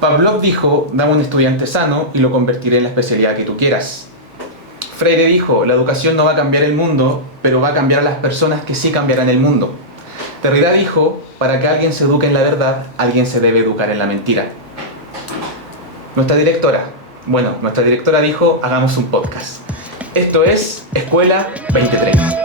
Pavlov dijo, dame un estudiante sano y lo convertiré en la especialidad que tú quieras. Freire dijo, la educación no va a cambiar el mundo, pero va a cambiar a las personas que sí cambiarán el mundo. Derrida dijo, para que alguien se eduque en la verdad, alguien se debe educar en la mentira. Nuestra directora dijo, hagamos un podcast. Esto es Escuela 2030.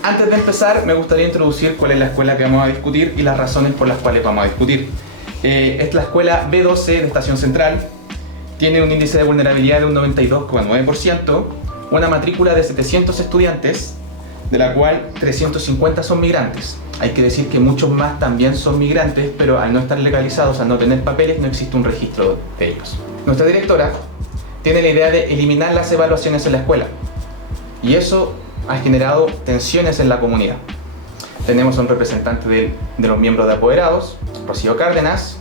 Antes de empezar, me gustaría introducir cuál es la escuela que vamos a discutir y las razones por las cuales vamos a discutir. Es la escuela B12 de Estación Central. Tiene un índice de vulnerabilidad de un 92,9%, una matrícula de 700 estudiantes, de la cual 350 son migrantes. Hay que decir que muchos más también son migrantes, pero al no estar legalizados, al no tener papeles, no existe un registro de ellos. Nuestra directora tiene la idea de eliminar las evaluaciones en la escuela, y eso ha generado tensiones en la comunidad. Tenemos a un representante de los miembros de apoderados, Rocío Cárdenas,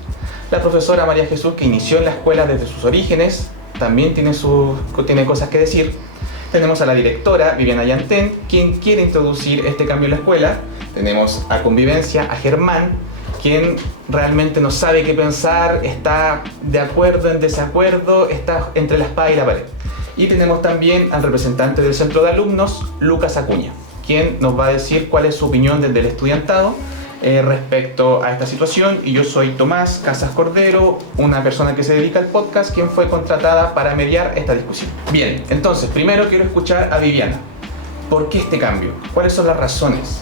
la profesora María Jesús, que inició en la escuela desde sus orígenes, también tiene cosas que decir. Tenemos a la directora, Viviana Yantén, quien quiere introducir este cambio en la escuela. Tenemos a Convivencia, a Germán, quien realmente no sabe qué pensar, está de acuerdo, en desacuerdo, está entre la espada y la pared. Y tenemos también al representante del centro de alumnos, Lucas Acuña, quien nos va a decir cuál es su opinión desde el estudiantado respecto a esta situación. Y yo soy Tomás Casas Cordero, una persona que se dedica al podcast, quien fue contratada para mediar esta discusión. Bien, entonces, primero quiero escuchar a Viviana. ¿Por qué este cambio? ¿Cuáles son las razones?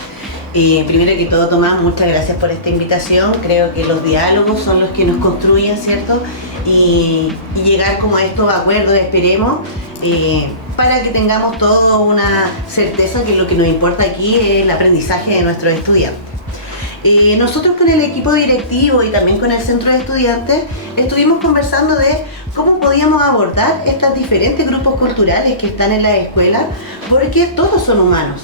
Primero que todo, Tomás, muchas gracias por esta invitación. Creo que los diálogos son los que nos construyen, ¿cierto? Y llegar como a estos acuerdos, esperemos, para que tengamos toda una certeza que lo que nos importa aquí es el aprendizaje de nuestros estudiantes. Nosotros con el equipo directivo y también con el centro de estudiantes estuvimos conversando de cómo podíamos abordar estos diferentes grupos culturales que están en la escuela, porque todos son humanos.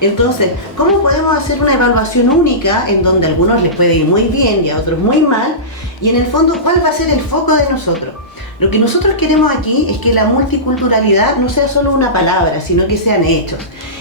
Entonces, ¿cómo podemos hacer una evaluación única en donde a algunos les puede ir muy bien y a otros muy mal? Y en el fondo, ¿cuál va a ser el foco de nosotros? Lo que nosotros queremos aquí es que la multiculturalidad no sea solo una palabra, sino que sean hechos.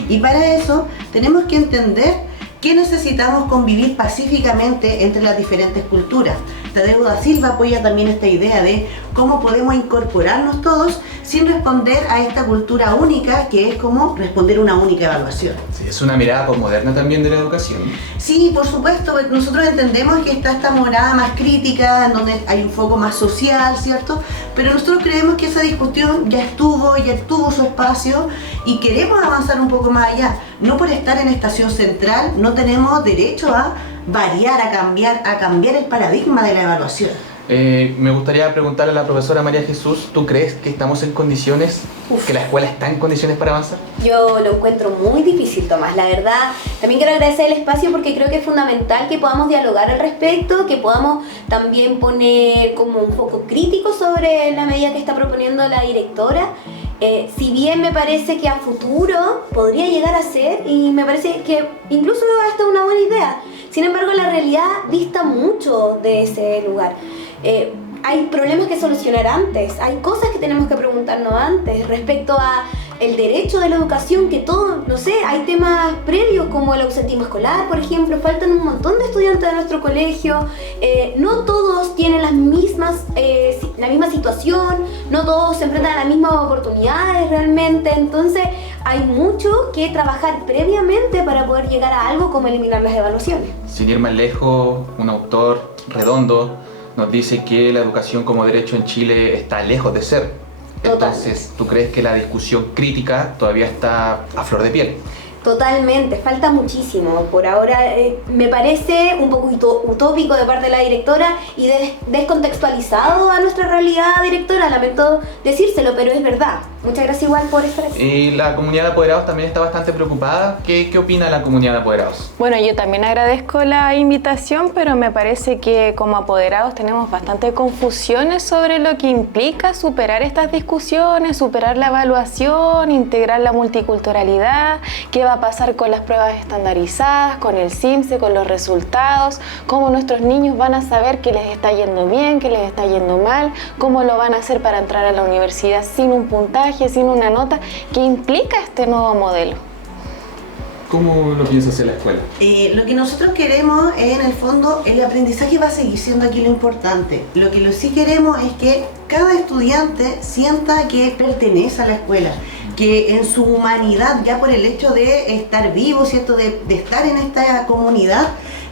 Y para eso tenemos que entender que necesitamos convivir pacíficamente entre las diferentes culturas. Tadeu da Silva apoya también esta idea de cómo podemos incorporarnos todos sin responder a esta cultura única, que es como responder una única evaluación. Sí, es una mirada posmoderna también de la educación. Sí, por supuesto, nosotros entendemos que está esta mirada más crítica, en donde hay un foco más social, ¿cierto? Pero nosotros creemos que esa discusión ya tuvo su espacio y queremos avanzar un poco más allá. No por estar en Estación Central no tenemos derecho a variar, a cambiar el paradigma de la evaluación. Me gustaría preguntarle a la profesora María Jesús, ¿tú crees que estamos en condiciones, que la escuela está en condiciones para avanzar? Yo lo encuentro muy difícil, Tomás, la verdad. También quiero agradecer el espacio porque creo que es fundamental que podamos dialogar al respecto, que podamos también poner como un foco crítico sobre la medida que está proponiendo la directora. Si bien me parece que a futuro podría llegar a ser, y me parece que incluso hasta una buena idea, sin embargo la realidad dista mucho de ese lugar. Hay problemas que solucionar antes, hay cosas que tenemos que preguntarnos antes respecto a el derecho de la educación, que todo, no sé, hay temas previos como el ausentismo escolar, por ejemplo. Faltan un montón de estudiantes de nuestro colegio, no todos tienen la misma situación, no todos se enfrentan a las mismas oportunidades realmente, entonces hay mucho que trabajar previamente para poder llegar a algo como eliminar las evaluaciones. Sin ir más lejos, un autor Redondo nos dice que la educación como derecho en Chile está lejos de ser. Entonces, ¿tú crees que la discusión crítica todavía está a flor de piel? Totalmente, falta muchísimo. Por ahora me parece un poco utópico de parte de la directora y descontextualizado a nuestra realidad, directora. Lamento decírselo, pero es verdad. Muchas gracias igual por estar aquí. Y la comunidad de apoderados también está bastante preocupada. ¿Qué opina la comunidad de apoderados? Bueno, yo también agradezco la invitación, pero me parece que como apoderados tenemos bastante confusiones sobre lo que implica superar estas discusiones, superar la evaluación, integrar la multiculturalidad, qué va a pasar con las pruebas estandarizadas, con el CIMSE, con los resultados, cómo nuestros niños van a saber que les está yendo bien, que les está yendo mal, cómo lo van a hacer para entrar a la universidad sin un puntaje, sin una nota. ¿Qué implica este nuevo modelo? ¿Cómo lo piensa hacer la escuela? Lo que nosotros queremos es, en el fondo, el aprendizaje va a seguir siendo aquí lo importante. Lo que sí queremos es que cada estudiante sienta que pertenece a la escuela, que en su humanidad, ya por el hecho de estar vivo, ¿cierto? De estar en esta comunidad,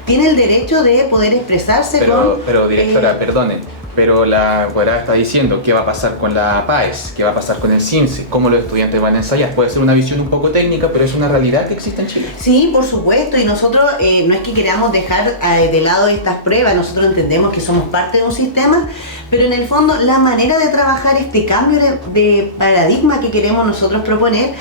tiene el derecho de poder expresarse Pero directora, perdone, pero la apoderada está diciendo qué va a pasar con la PAES, qué va a pasar con el CIMSE, cómo los estudiantes van a ensayar. Puede ser una visión un poco técnica, pero es una realidad que existe en Chile. Sí, por supuesto, y nosotros no es que queramos dejar de lado estas pruebas, nosotros entendemos que somos parte de un sistema, pero en el fondo la manera de trabajar este cambio de paradigma que queremos nosotros proponer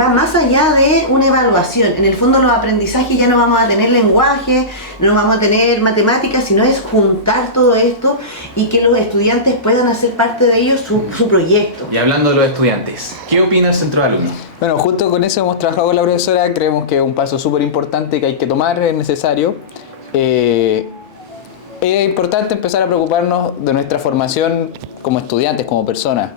va más allá de una evaluación. En el fondo los aprendizajes ya no vamos a tener lenguaje, no vamos a tener matemáticas, sino es juntar todo esto y que los estudiantes puedan hacer parte de ellos su proyecto. Y hablando de los estudiantes, ¿qué opina el centro de alumnos? Bueno, justo con eso hemos trabajado con la profesora, creemos que es un paso súper importante que hay que tomar, es necesario. Es importante empezar a preocuparnos de nuestra formación como estudiantes, como personas.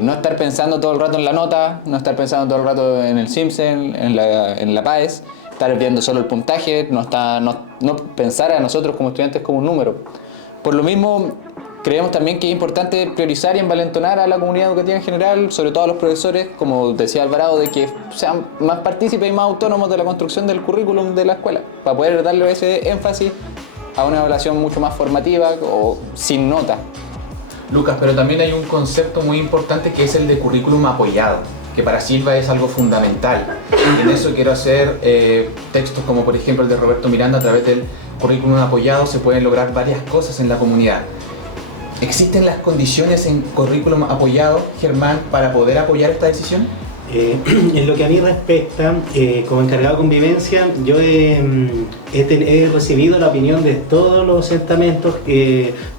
No estar pensando todo el rato en la nota, no estar pensando todo el rato en el CIMSE, en la PAES, estar viendo solo el puntaje, no pensar a nosotros como estudiantes como un número. Por lo mismo, creemos también que es importante priorizar y envalentonar a la comunidad educativa en general, sobre todo a los profesores, como decía Alvarado, de que sean más partícipes y más autónomos de la construcción del currículum de la escuela, para poder darle ese énfasis a una evaluación mucho más formativa o sin nota. Lucas, pero también hay un concepto muy importante que es el de currículum apoyado, que para Silva es algo fundamental. En eso quiero hacer textos como por ejemplo el de Roberto Miranda. A través del currículum apoyado se pueden lograr varias cosas en la comunidad. ¿Existen las condiciones en currículum apoyado, Germán, para poder apoyar esta decisión? En lo que a mí respecta, como encargado de convivencia, yo he recibido la opinión de todos los estamentos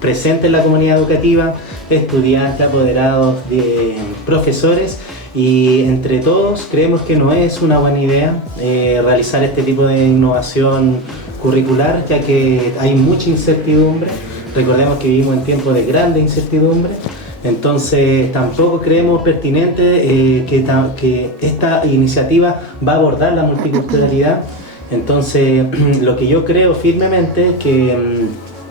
presentes en la comunidad educativa, estudiantes, apoderados, profesores, y entre todos creemos que no es una buena idea realizar este tipo de innovación curricular, ya que hay mucha incertidumbre. Recordemos que vivimos en tiempos de grande incertidumbre. Entonces tampoco creemos pertinente que esta iniciativa va a abordar la multiculturalidad. Entonces lo que yo creo firmemente es que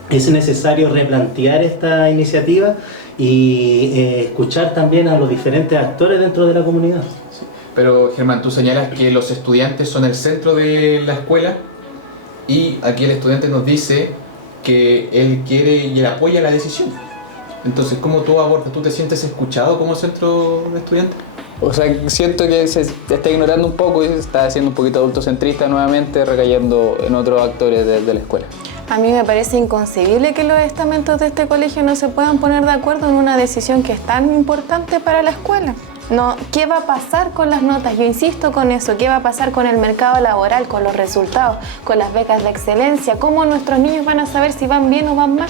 es necesario replantear esta iniciativa y escuchar también a los diferentes actores dentro de la comunidad. Sí. Pero Germán, tú señalas que los estudiantes son el centro de la escuela y aquí el estudiante nos dice que él quiere y él apoya la decisión. Entonces, ¿cómo tú abordas? ¿Tú te sientes escuchado como centro de estudiantes? O sea, siento que se está ignorando un poco y se está haciendo un poquito adultocentrista nuevamente, recayendo en otros actores de la escuela. A mí me parece inconcebible que los estamentos de este colegio no se puedan poner de acuerdo en una decisión que es tan importante para la escuela. No, ¿qué va a pasar con las notas? Yo insisto con eso. ¿Qué va a pasar con el mercado laboral, con los resultados, con las becas de excelencia? ¿Cómo nuestros niños van a saber si van bien o van mal?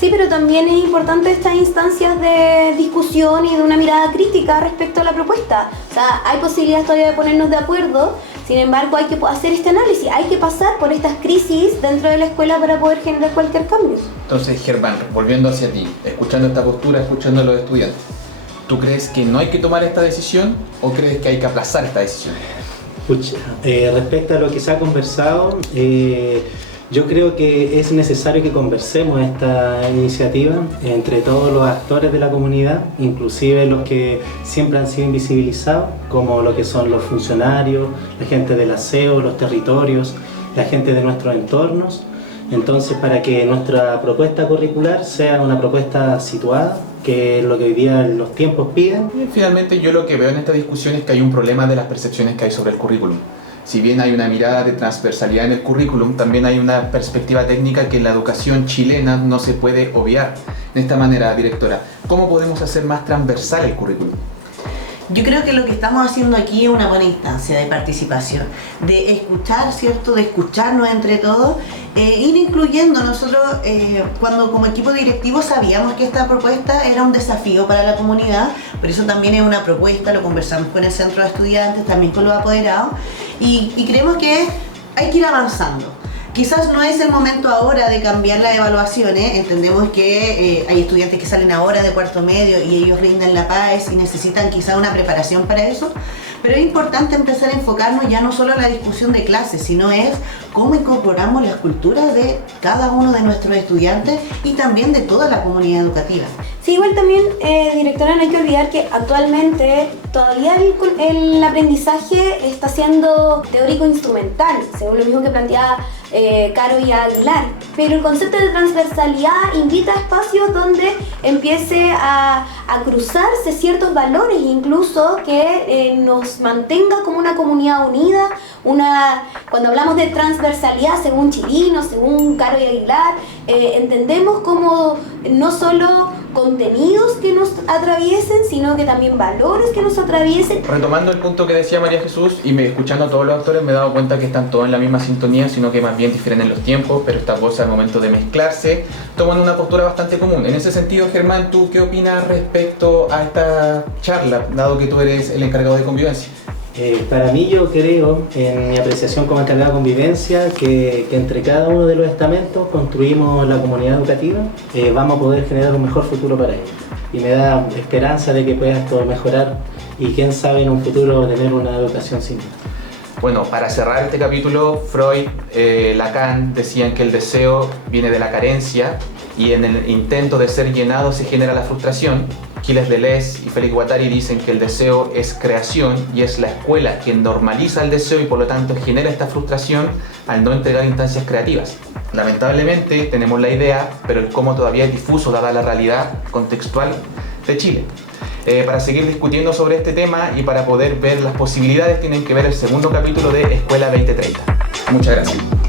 Sí, pero también es importante estas instancias de discusión y de una mirada crítica respecto a la propuesta. O sea, hay posibilidades todavía de ponernos de acuerdo, sin embargo hay que hacer este análisis, hay que pasar por estas crisis dentro de la escuela para poder generar cualquier cambio. Entonces, Germán, volviendo hacia ti, escuchando esta postura, escuchando a los estudiantes, ¿tú crees que no hay que tomar esta decisión o crees que hay que aplazar esta decisión? Respecto a lo que se ha conversado, yo creo que es necesario que conversemos esta iniciativa entre todos los actores de la comunidad, inclusive los que siempre han sido invisibilizados, como lo que son los funcionarios, la gente del aseo, los territorios, la gente de nuestros entornos. Entonces, para que nuestra propuesta curricular sea una propuesta situada, que es lo que hoy día los tiempos piden. Finalmente, yo lo que veo en esta discusión es que hay un problema de las percepciones que hay sobre el currículum. Si bien hay una mirada de transversalidad en el currículum, también hay una perspectiva técnica que en la educación chilena no se puede obviar. De esta manera, directora, ¿cómo podemos hacer más transversal el currículum? Yo creo que lo que estamos haciendo aquí es una buena instancia de participación, de escuchar, ¿cierto? De escucharnos entre todos, ir incluyendo. Nosotros, cuando como equipo directivo sabíamos que esta propuesta era un desafío para la comunidad, por eso también es una propuesta, lo conversamos con el centro de estudiantes, también con los apoderados, y creemos que hay que ir avanzando. Quizás no es el momento ahora de cambiar las evaluaciones, entendemos que hay estudiantes que salen ahora de cuarto medio y ellos rinden la PAES y necesitan quizás una preparación para eso, pero es importante empezar a enfocarnos ya no solo en la discusión de clases, sino es cómo incorporamos las culturas de cada uno de nuestros estudiantes y también de toda la comunidad educativa. Sí, igual también, directora, no hay que olvidar que actualmente todavía el aprendizaje está siendo teórico-instrumental, según lo mismo que planteaba Caro y Aguilar, pero el concepto de transversalidad invita a espacios donde empiece a cruzarse ciertos valores, incluso que nos mantenga como una comunidad unida. Cuando hablamos de transversalidad, según Chirino, según Caro y Aguilar, entendemos como no solo contenidos que nos atraviesen, sino que también valores que nos atraviesen. Retomando el punto que decía María Jesús y escuchando a todos los actores, me he dado cuenta que están todos en la misma sintonía, sino que más bien difieren en los tiempos, pero estas voces al momento de mezclarse toman una postura bastante común. En ese sentido, Germán, ¿tú qué opinas respecto a esta charla, dado que tú eres el encargado de convivencia? Para mí, yo creo, en mi apreciación como encargado de convivencia, que entre cada uno de los estamentos construimos la comunidad educativa, vamos a poder generar un mejor futuro para ellos. Y me da esperanza de que pueda esto mejorar y quién sabe en un futuro tener una educación simple. Bueno, para cerrar este capítulo, Freud, Lacan decían que el deseo viene de la carencia y en el intento de ser llenado se genera la frustración. Gilles Deleuze y Félix Guattari dicen que el deseo es creación y es la escuela quien normaliza el deseo y por lo tanto genera esta frustración al no entregar instancias creativas. Lamentablemente tenemos la idea, pero el cómo todavía es difuso dada la realidad contextual de Chile. Para seguir discutiendo sobre este tema y para poder ver las posibilidades tienen que ver el segundo capítulo de Escuela 2030. Muchas gracias.